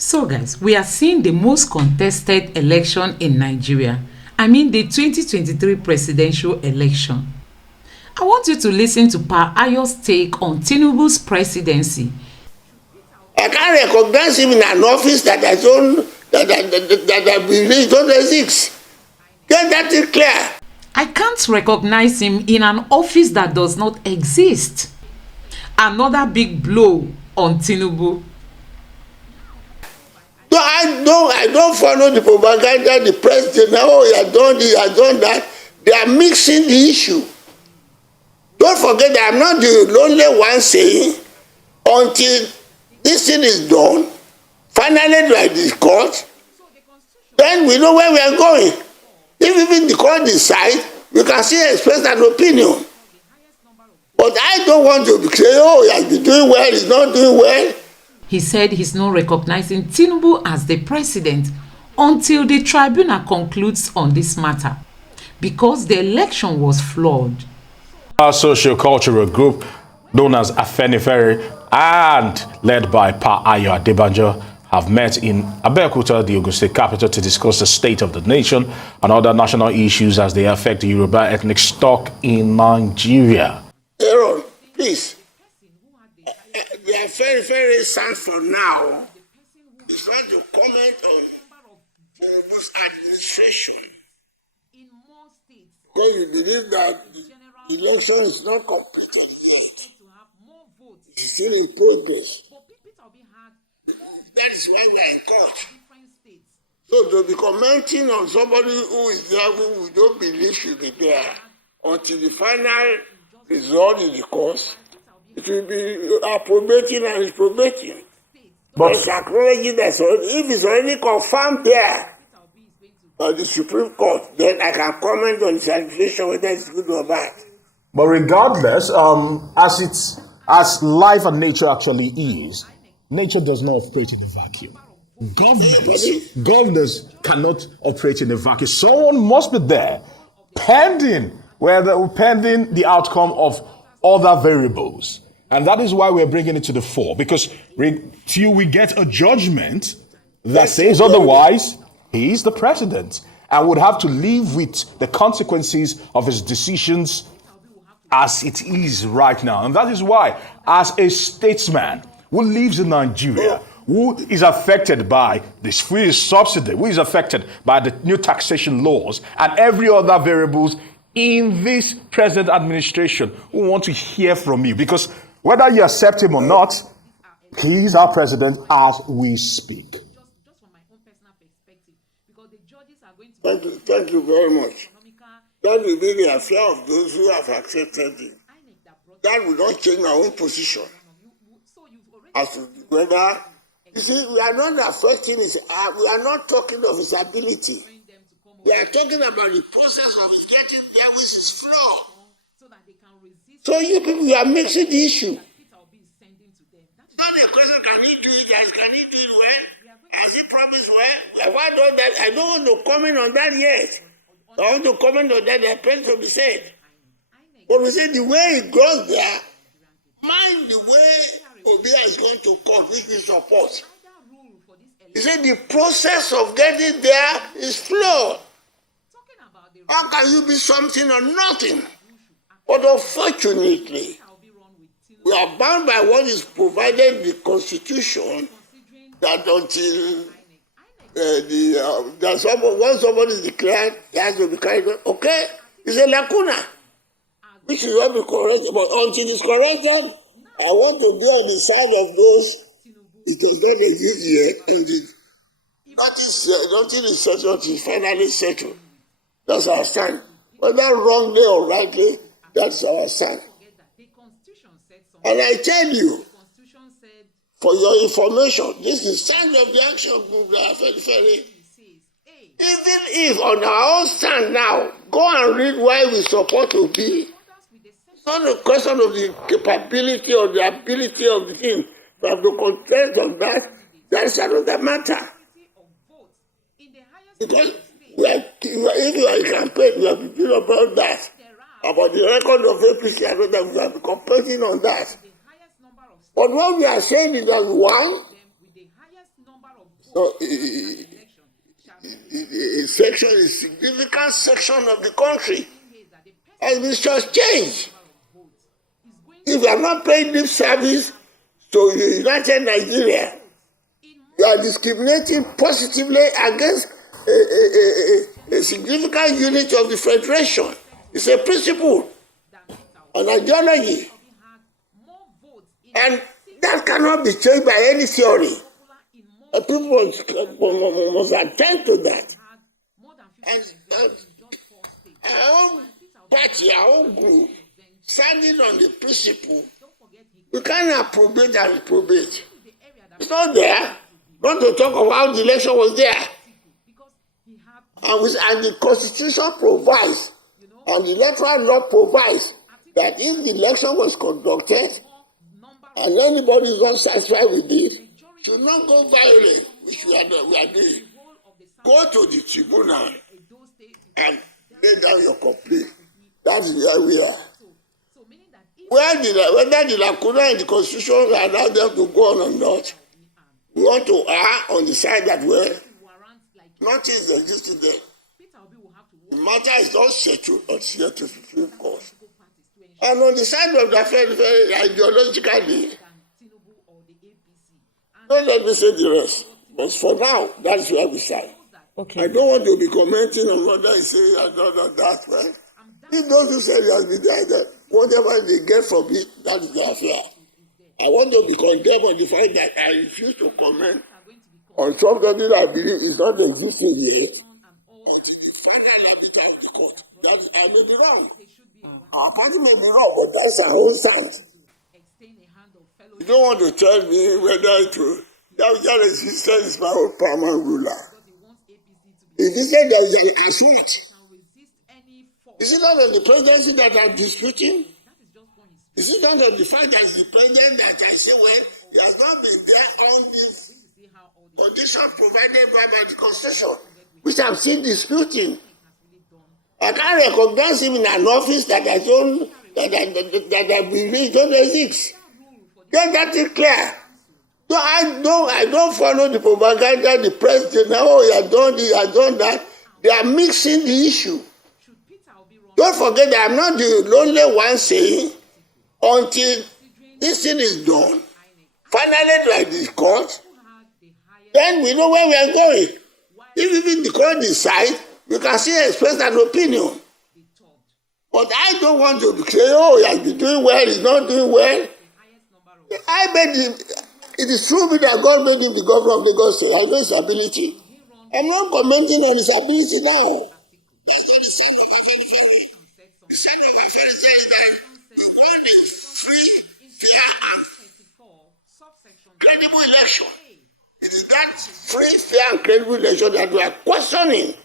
So guys, we are seeing the most contested election in Nigeria. I mean the 2023 presidential election. I want you to listen to Pa Ayo's take on Tinubu's presidency. I can't recognize him in an office that I believe don't exist. Get that thing clear. I can't recognize him in an office that does not exist. Another big blow on Tinubu. No, I don't follow the propaganda, the president, oh, he has done this, he has done that. They are mixing the issue. Don't forget that I'm not the only one saying, until this thing is done, finally by the court, then we know where we are going. If even the court decide, we can still express an opinion. But I don't want to say, oh, he has been doing well, he's not doing well. He said he's not recognizing Tinubu as the president until the tribunal concludes on this matter because the election was flawed. Our socio-cultural group known as Afenifere and led by Pa Ayoadebanjo have met in Abeokuta, the Ogun State capital, to discuss the state of the nation and other national issues as they affect the Yoruba ethnic stock in Nigeria. Aaron, please. The Afenifere stands for now. It's not to comment on Tinubu's administration. Because we believe that the election is not completed yet. It's still in progress. That is why we are in court. So to be commenting on somebody who is there who we don't believe should be there until the final result in the course, it will be approbating and reprobating. But it's acknowledging that if it's already confirmed there by the Supreme Court, then I can comment on the certification whether it's good or bad. But regardless, as life and nature actually is, nature does not operate in a vacuum. Governors cannot operate in a vacuum. Someone must be there pending the outcome of other variables. And that is why we're bringing it to the fore. Because till we get a judgment that says otherwise, he is the president and would have to live with the consequences of his decisions as it is right now. And that is why, as a statesman who lives in Nigeria, who is affected by this free subsidy, who is affected by the new taxation laws and every other variables in this present administration, we want to hear from you. Because whether you accept him or not, he is our president as we speak. Thank you very much. That will be the affair of those who have accepted him. That will not change my own position. As to whether, you see, we are not affecting his, we are not talking of his ability. We are talking about the process of getting there with his flow. So you people, you are mixing the issue. It's not a question, can he do it? Can he do it well? Has he promised well? Why don't that? I don't want to comment on that yet. I want to comment on that. There are plenty to be said. But we say the way it goes there, mind the way Obi is going to court, which we support. He said the process of getting there is flawed. How can you be something or nothing? But unfortunately, we are bound by what is provided in the Constitution that until once somebody is declared, he has to be carried on. Okay, it's a lacuna, which will not be corrected. But until it's corrected, I want to be on the side of this. It does not exist yet, and until it's settled, it's finally settled. That's our stand. Whether wrongly or rightly, that's our stand. And I tell you, for your information, this is the stand of the action group that I very. Even if on our own stand now, go and read why we support Obi. It's not a question of the capability or the ability of the thing, but the content of that, that's another matter. Because if you are in campaign, we have been doing about that. About the record of APC, I know that we have been competing on that. But what we are saying is that one, So a section, a significant section of the country has been just changed. If you are not paying lip service to the United Nigeria, you are discriminating positively against a significant unit of the Federation. It's a principle, an ideology, and that cannot be changed by any theory. People must attend to that. And our own party, our own group, standing on the principle, we can't approbate and reprobate. It's not there. Not to talk of how the election was there. And the Constitution provides, and the electoral law provides, that if the election was conducted and anybody is not satisfied with it, should not go violent, which we are doing. Go to the tribunal and lay down your complaint. That is where we are. Whether the lacuna in the Constitution allow them to go on or not, we want to err on the side that, well, nothing is existing there. The matter is not settled until to Supreme Court. And on the side of the very ideologically, don't let me say the rest. But for now, that's where we stand. Okay. I don't want to be commenting on what I say and that. Well, if those who say it has been there, whatever they get from it, that is their affair. I want to be condemned on the fact that I refuse to comment on something that I believe is not existing yet. Until the final arbiter of the court. That is, I may be wrong. Our party may be wrong, but that's our own stance. You don't want to tell me whether it will. That existence is my own paramount ruler. If you say there is an assault, is it not on the presidency that I'm disputing? Is it not on the fact that the president that I say, well, he has not been there on this condition provided by the Constitution, which I'm still disputing? I can't recognize him in an office that I don't believe don't exist. Get that thing clear. No, I don't follow the propaganda, the president, he has done this, he has done that. They are mixing the issue. Don't forget that I'm not the only one saying, until this thing is done, finally like the court, then we know where we are going. If even the court decides, we can still express an opinion. But I don't want to say, he has been doing well, he's not doing well. I made him, it is true that God made him the governor of Lagos State. I know his ability. I'm not commenting on his ability now. That's not the sign of Afenifere. The sign of Afenifere is that we want a free, fair, and credible election. It is that free, fair, and credible election that we are questioning.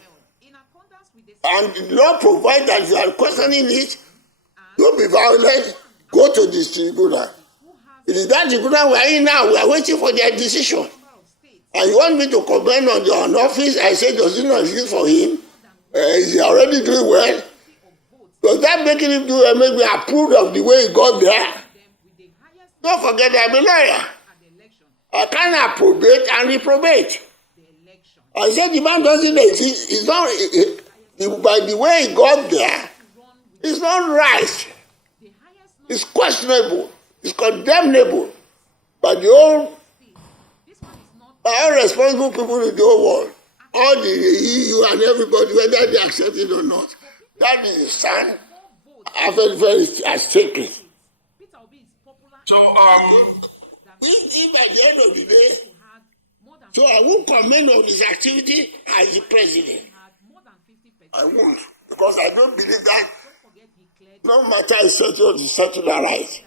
And the law provides that if you are questioning it, don't be violent, go to the tribunal. It is that tribunal we are in now. We are waiting for their decision. And you want me to comment on the office? I say, does it not exist for him? Is he already doing well? Does that make him make me approve of the way he got there? Don't forget I'm a lawyer. I can't approbate and reprobate. I said the man doesn't exist. It's not, by the way he got there, it's not right. It's questionable. It's condemnable by all responsible people in the whole world, all the EU and everybody, whether they accept it or not. That is the stand Afenifere has taken. So, if by the end of the day, so I won't comment on his activity as the president. I won't, because I don't believe that no matter is settled, is settled right.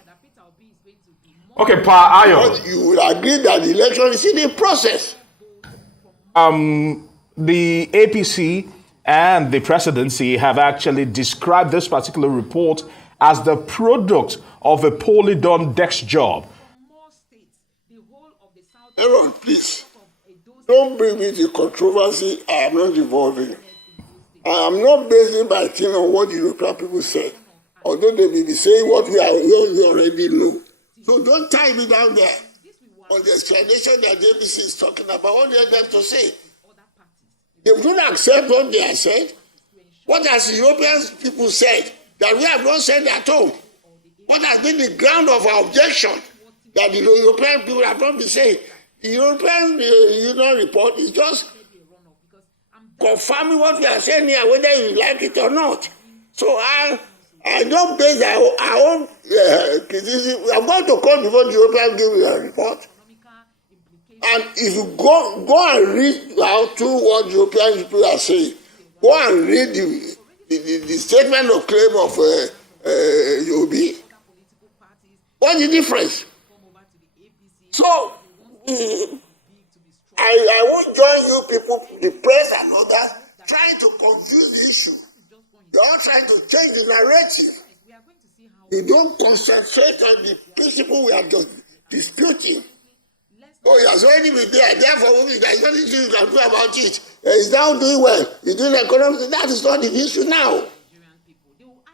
Okay, Pa Ayo. But you will agree that the election is in the process. The APC and the presidency have actually described this particular report as the product of a poorly done desk job. Aaron, please, don't bring me the controversy I am not involved in. I am not basing my thing on what the European people said, although they may be saying what we already know. So don't tie me down there. on the explanation that the ABC is talking about. What do you want them to say? They don't accept what they have said. What has the European people said that we have not said at home? What has been the ground of our objection that the European people have not been saying? The European Union report is just confirming what we are saying here, whether you like it or not. So I don't base our own criticism. We are going to call before the European give you a report. And if you go and read out to what the European people are saying, go and read the statement of claim of Obi. What's the difference? So, I won't join you people, the press and others, trying to confuse the issue. You're all trying to change the narrative. You don't concentrate on the principle we are just disputing. Oh, he has already been there. Therefore, there is nothing you can do about it. He's now doing well. He's doing economics. That is not the issue now.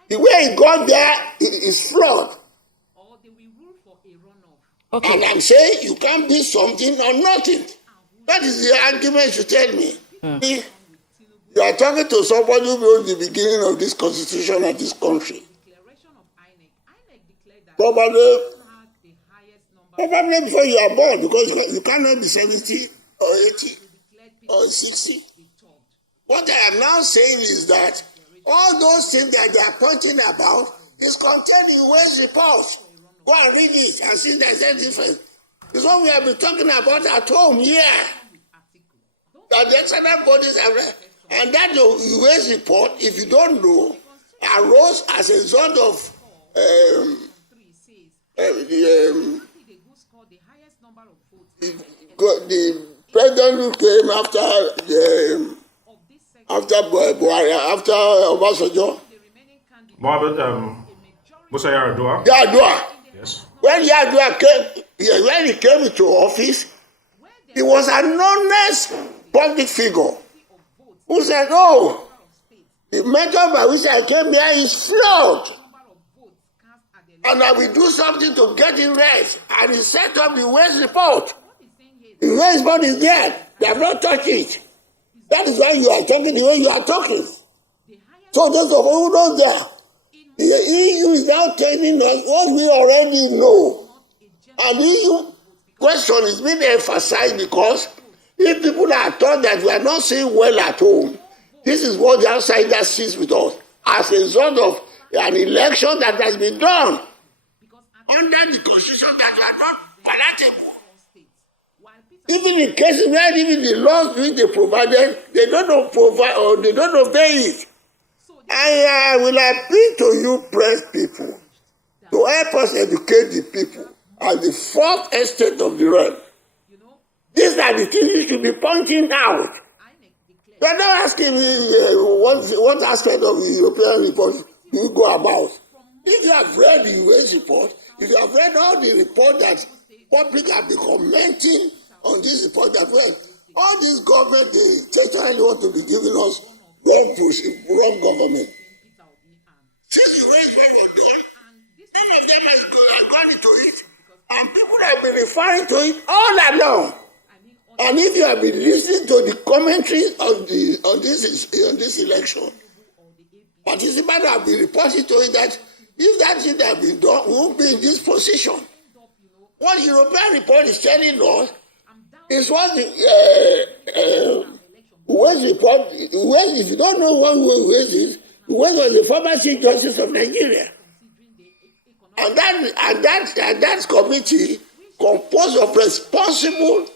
The way he got there is flawed. Okay. And I'm saying you can't be something or nothing. That is the argument you tell me. You are talking to somebody who knows the beginning of this constitution of this country. Probably before you are born, because you cannot be 70 or 80 or 60. What I am now saying is that all those things that they are pointing about is contained in West report. Go and read it and see there's a difference. It's what we have been talking about at home here. That the excellent bodies have read. And that the West report, if you don't know, arose as a result of the president who came after Obasanjo. Musa Yar'Adua. Yar'Adua. Yes. When Yar'Adua came, when he came into office, he was an honest public figure who said, "Oh, the method by which I came here is flawed, and I will do something to get it right." And he set up the West report. The West report is there. They have not touched it. That is why you are talking the way you are talking. So those of you who know that, the EU is now telling us what we already know. And the EU question is being emphasized because if people are taught that we are not saying well at home, this is what the outsider sees with us as a result of an election that has been done under the constitution that we are not palatable. Even in cases where even the laws which they provided, they don't provide or they don't obey it. I will appeal to you, press people, to help us educate the people at the fourth estate of the realm. These are the things you should be pointing out. You are not asking me what aspect of the European report you go about. If you have read the US report, if you have read all the report that public have been commenting on this report that well, all this government they intentionally want to be giving us wrong government. Since the way it was done, none of them has gone into it, and people have been referring to it all along. And if you have been listening to the commentaries on this election, participants have been reporting to it that if that thing had been done, we won't be in this position. What the European report is telling us is what the West report. West, if you don't know what West is, West was the former Chief Justice of Nigeria, and that committee composed of responsible,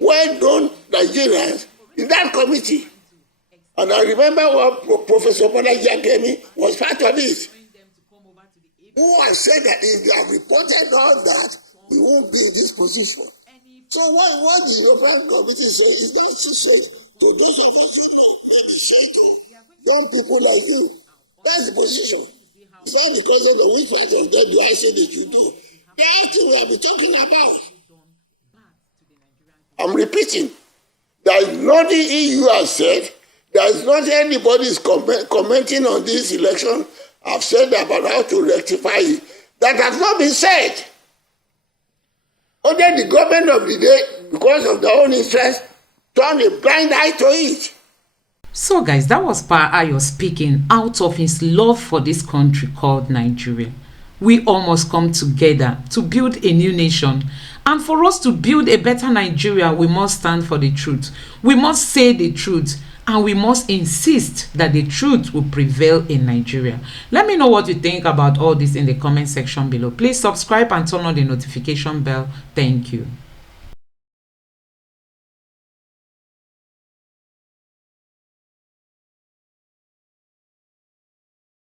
well-known Nigerians in that committee. And I remember what Professor Bola was part of it, who has said that if you have reported all that, we won't be in this position. So what the European committee says is not to say to those of us who know, maybe say to young people like you. That's the position. It's not because of the which part of them do I say that you do. That's what we have been talking about. I'm repeating. There is nothing EU has said. There is not anybody is commenting on this election. I've said about how to rectify it. That has not been said. Only the government of the day, because of their own interest, turn a blind eye to it. So guys, that was Pa Ayo speaking out of his love for this country called Nigeria. We all must come together to build a new nation. And for us to build a better Nigeria, we must stand for the truth. We must say the truth. And we must insist that the truth will prevail in Nigeria. Let me know what you think about all this in the comment section below. Please subscribe and turn on the notification bell. Thank you.